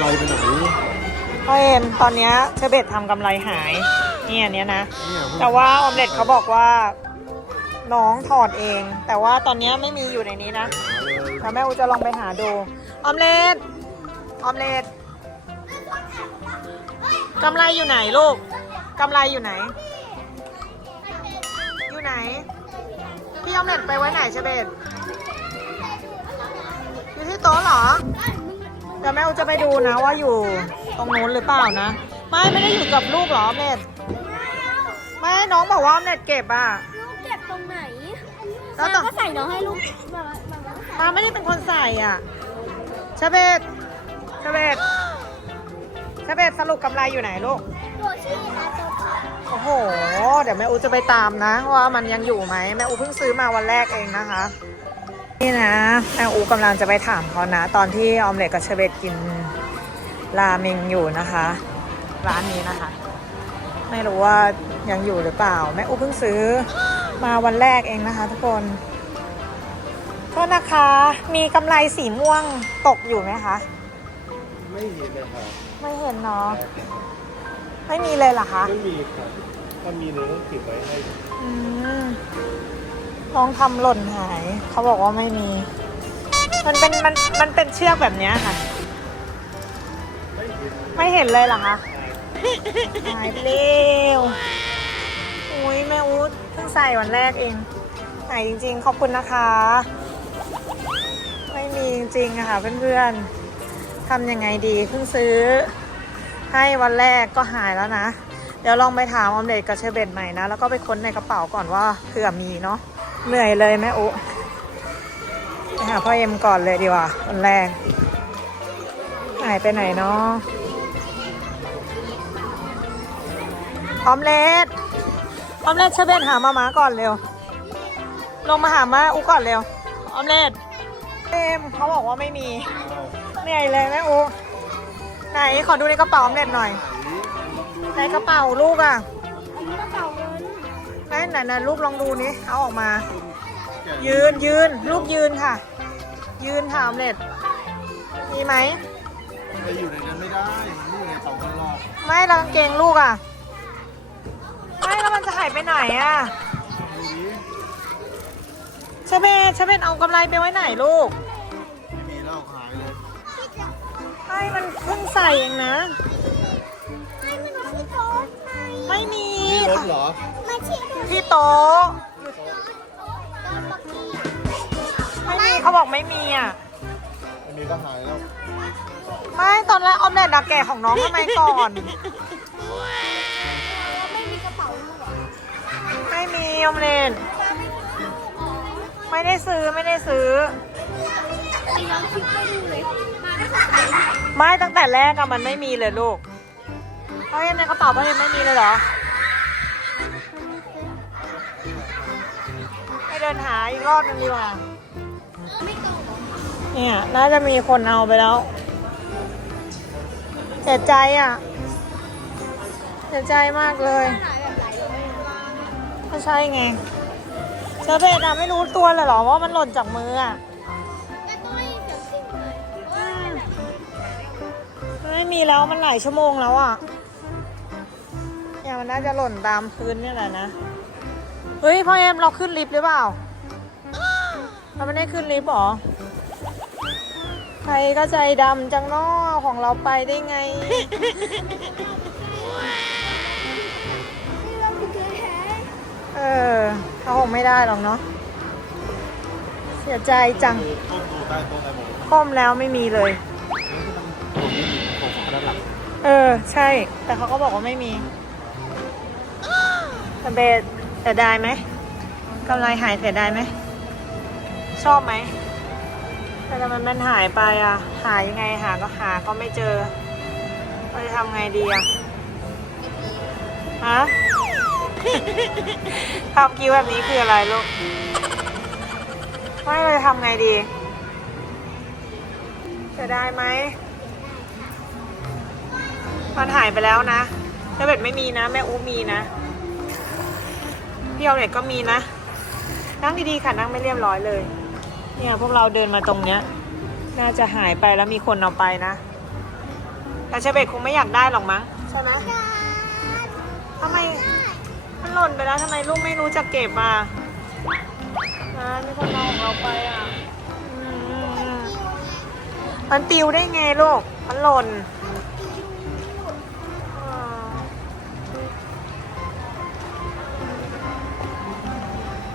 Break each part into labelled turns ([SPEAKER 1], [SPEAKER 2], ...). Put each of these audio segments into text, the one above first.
[SPEAKER 1] ไรไปไหน
[SPEAKER 2] พ่อเอ็มตอนเนี้ยเชอร์เบตทำกำไรหายเนี่ยอันเนี้ยนะ
[SPEAKER 1] เนี่ยเพิ่ง
[SPEAKER 2] แต่ว่าออมเล็ตเขาบอกว่า น้องถอดเอง แต่ว่าตอนเนี้ยไม่มีอยู่ในนี้นะ
[SPEAKER 1] หาเลย
[SPEAKER 2] แต่แม่อูจะลองไปหาดู ออมเล็ตออมเล็ตกำไรอยู่ไหนลูกกำไรอยู่ไหน อยู่ไหน พี่ออมเล็ตไปไว้ไหนเชอร์เบตอยู่ที่โต๊ะเหรอ เดี๋ยวแม่อูจะไปดูนะว่าอยู่ตรงนู้นหรือเปล่านะ ไม่ไม่ได้อยู่กับลูกเหรอออมเล็ตไม่น้องบอกว่าออมเล็ตเก็บอะ
[SPEAKER 3] ลูกเก็บตรงไหน
[SPEAKER 2] แล้วต่อ
[SPEAKER 3] มาก็ใส่น้องให้ลูกมามามาก็ใส่
[SPEAKER 2] มาไม่ได้เป็นคนใส่อะชาเบตชาเบตชาเบตสรุปกำไรอยู่ไหนลูก
[SPEAKER 3] ตัวชี้นะตัวชี้
[SPEAKER 2] โอ้โห เดี๋ยวแม่อูจะไปตามนะ ว่ามันยังอยู่ไหมแม่อูเพิ่งซื้อมาวันแรกเองนะคะ นี่นะแม่อูกำลังจะไปถามเขานะ ตอนที่ออมเล็ตกับเชอร์เบตกินราเมงอยู่นะคะ ร้านนี้นะคะ ไม่รู้ว่ายังอยู่หรือเปล่า แม่อูเพิ่งซื้อมาวันแรกเองนะคะทุกคนโทษนะคะ มีกำไรสีม่วงตกอยู่ไหมคะ
[SPEAKER 1] ไม่เห็นเลยครับ
[SPEAKER 2] ไม่เห็นเนาะไม่มีเลยเหรอคะ
[SPEAKER 1] ไม่มีครับถ้ามีเลยต้องเก็บไว้ให้
[SPEAKER 2] อืม ลองทำหล่นหาย เขาบอกว่าไม่มี มันเป็นมันมันเป็นเชือกแบบเนี้ยค่ะ
[SPEAKER 1] ไม่เห็น
[SPEAKER 2] เลยเหรอคะหายเร็วอุ้ยแม่อู๊ดเพิ่งใส่วันแรกเองหายจริงๆ ขอบคุณนะคะ ไม่มีจริงๆอะค่ะเพื่อนๆทำยังไงดีเพิ่งซื้อ ให้วันแรกก็หายแล้วนะ เดี๋ยวลองไปถามออมเล็ตกับเชอร์เบตใหม่นะ แล้วก็ไปค้นในกระเป๋าก่อนว่าเผื่อมีเนาะ เหนื่อยเลยแม่อุไปหาพ่อเอ็มก่อนเลยดีกว่าวันแรกหายไปไหนเนาะออมเล็ตออมเล็ตเชอร์เบตหามาม้าก่อนเร็ว ลงมาหามาอุก่อนเร็วออมเล็ตเอ็มเขาบอกว่าไม่มี เหนื่อยเลยแม่อุไหนขอดูในกระเป๋าออมเล็ตหน่อย ในกระเป๋าลูกอะ
[SPEAKER 3] กระ น
[SPEAKER 2] ไหนไหนลูกลองดูนี่เอาออกมา ยืนยืนลูกยืนค่ะ ยืนค่ะออมเล็ตมีไหม
[SPEAKER 1] ไปอยู่ในนั้นไม่ได้มันนี่ไงสองคนรอบ
[SPEAKER 2] ไม่แล้วกางเกงลูกอะ ไม่แล้วมันจะหายไปไหนอะ
[SPEAKER 1] ดูดิ
[SPEAKER 2] เชเบตเชเบตเอากำไรไปไว้ไหนลูก
[SPEAKER 1] ไม่มีเหล้าขายเลย
[SPEAKER 2] ไม่มันเพิ่งใส่เองนะ
[SPEAKER 3] ไม่มันเอาที่โต๊ะไง
[SPEAKER 2] ไม่มี
[SPEAKER 1] นี่รถเหรอ
[SPEAKER 3] มาชี้ดู
[SPEAKER 2] ที่โต๊ะ
[SPEAKER 3] ตอนเมื่อกี้อะ
[SPEAKER 2] ไม่มีเขาบอกไม่มีอะ
[SPEAKER 1] อันนี้ก็หายแล้ว
[SPEAKER 2] ไม่ตอนแรกออมเล็ตดักแกะของน้องทำไมก่อน
[SPEAKER 3] แล้วไม่มีกระเป๋าลูกเหรอ
[SPEAKER 2] ไม่มีออมเล็ตไม่ได้ซื้อไม่ได้ซื้อ
[SPEAKER 3] มีน้องคลิปไม่ดูเลย
[SPEAKER 2] ไม่ตั้งแต่แรกอะมันไม่มีเลยลูกพ่อเอ็มในกระเป๋าพ่อเอ็มไม่มีเลยเหรอ เดินหาอีกรอบนึงดีกว่า
[SPEAKER 3] ไม่ตรง
[SPEAKER 2] เนี่ยน่าจะมีคนเอาไปแล้วเสียใจอะเสียใจมากเลย
[SPEAKER 3] หลายแบบหลายเลย
[SPEAKER 2] ไม่ใช่ไงเชอร์เบตอะไม่รู้ตัวเลยเหรอว่ามันหล่นจากมืออะ
[SPEAKER 3] แต่ต้องไม่เสียงสิ่งเลย
[SPEAKER 2] อืมไม่มีแล้วมันหลายชั่วโมงแล้วอะเนี่ยมันน่าจะหล่นตามพื้นเนี่ยแหละนะ เฮ้ยพ่อเอ็มเราขึ้นลิฟต์หรือเปล่าเราไม่ได้ขึ้นลิฟต์หรอใครก็ใจดำจังนาะของเราไปได้ไง
[SPEAKER 3] เอ
[SPEAKER 2] อเขาคงไม่ได้หรอกเนาะเสียใจจัง
[SPEAKER 1] คือต้นตูใต้โต๊ะอะไรบอกว่า
[SPEAKER 2] ก้มแล้วไม่มีเลย เออ ใช่ แต่เขาก็บอกว่าไม่มีแต่เบส เสียดายไหมกำไรหายเสียดายไหม ชอบไหมแต่ทำไมมันหายไปอะ หายังไงหาก็หาก็ไม่เจอเราจะทำไงดีอะฮะทำกิ้วแบบนี้คืออะไรลูกไม่เราจะทำไงดีเสียดายไหมมันหายไปแล้วนะเชเบตไม่มีนะ แม่อูมีนะ พี่เอาเน็ตก็มีนะ นั่งดีๆค่ะนั่งไม่เรียบร้อยเลย เนี่ยพวกเราเดินมาตรงเนี้ย น่าจะหายไปแล้วมีคนเอาไปนะแต่เชเบตคงไม่อยากได้หรอกมั้งใช่ไหมทำไมมันหล่นไปแล้วทำไมลูกไม่รู้จักเก็บอะนะมีคนเอาของเราไปอะมันปิวได้ไงลูกมันหล่น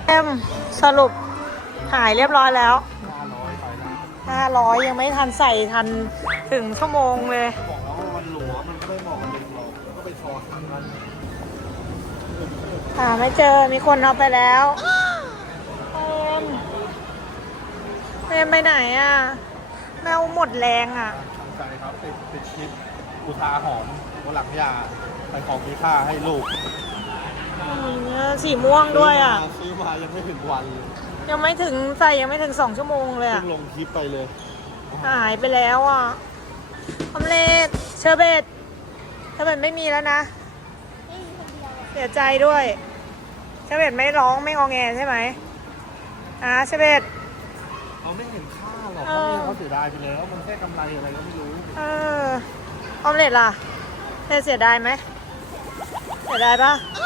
[SPEAKER 2] เอ็มสรุปหายเรียบร้อย
[SPEAKER 1] แล้ว
[SPEAKER 2] ห้าร้อยยังไม่ทันใส่ทันถึงชั่วโมงเลย
[SPEAKER 1] บอกแล้วว่ามันหลวมมันก็ไม่เหมาะกับเด็กเราก็ไปชอทำกัน
[SPEAKER 2] หาไม่เจอมีคนเอาไปแล้วเอ็มเอ็มไปไหนอะ แมวหมดแรงอะ
[SPEAKER 1] ตั้งใจครับติดติดคลิปอุทาหรณ์วันหลังอยาใส่ของมีค่าให้ลูก
[SPEAKER 2] อืมสีม่วงด้วยอะ
[SPEAKER 1] ซื้อมายังไม่ถึงวันเลย
[SPEAKER 2] ยังไม่ถึงใส่ยังไม่ถึงสองชั่วโมงเลย
[SPEAKER 1] เพิ่
[SPEAKER 2] อะ
[SPEAKER 1] งลงคลิปไปเลย
[SPEAKER 2] หายไปแล้วอะออมเล็ตเชอร์เบตเชอร์เบตไม่มีแล้วนะ
[SPEAKER 3] ไม่มีคนเดียวอะ
[SPEAKER 2] เสียใจด้วยเชอร์เบตไม่ร้องไม่งอแงใช่ไหมอ่าเชอร์เบต
[SPEAKER 1] เขาไม่เห็นค่าหรอก
[SPEAKER 2] เอ
[SPEAKER 1] เขา
[SPEAKER 2] อ
[SPEAKER 1] ไม่เขาเสียดายไปแล้ว มันแค่กำไรอะไรก็ไม่รู้
[SPEAKER 2] เออออมเล็ตล่ะเธอเสียดายไหมเสียดายปะเ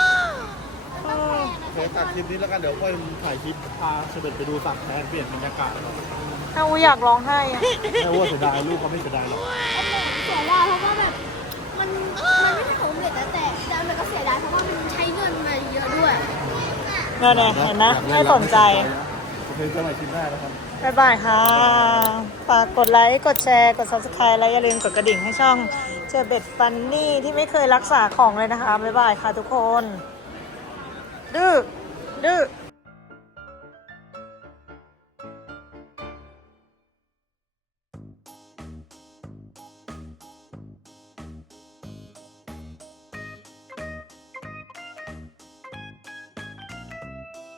[SPEAKER 2] ออ
[SPEAKER 1] เดี๋ยวตัดคลิปนี้แล้วกันเดี๋ยวค่อยถ่ายคลิปพาเฉลิมไปดูสัตว์แทนเปลี่ยนบรรยากาศ
[SPEAKER 2] ถ้าอูอยากร้องไห้อะ
[SPEAKER 1] แม่ว่าเสียดายลูกเขาไม่เสียดายหรอก
[SPEAKER 3] เสียดายเพราะว่าแบบมันมันไม่ใช่ของเด็กนะแต่แต่มันก็เสียดายเพราะว่ามันใช้เงินมาเยอะด้วย
[SPEAKER 2] เนี่ยเนี่ยเห็นนะไม่สนใจ
[SPEAKER 1] โอเคเจอกันใหม่คลิปหน้านะครับ
[SPEAKER 2] บ๊ายบายค่ะฝากกดไลค์กดแชร์กด subscribe และอย่าลืมกดกระดิ่งให้ช่องเจอเบ็ดฟันนี่ที่ไม่เคยรักษาของเลยนะคะบ๊ายบายค่ะทุกคน ดื้อดื้อ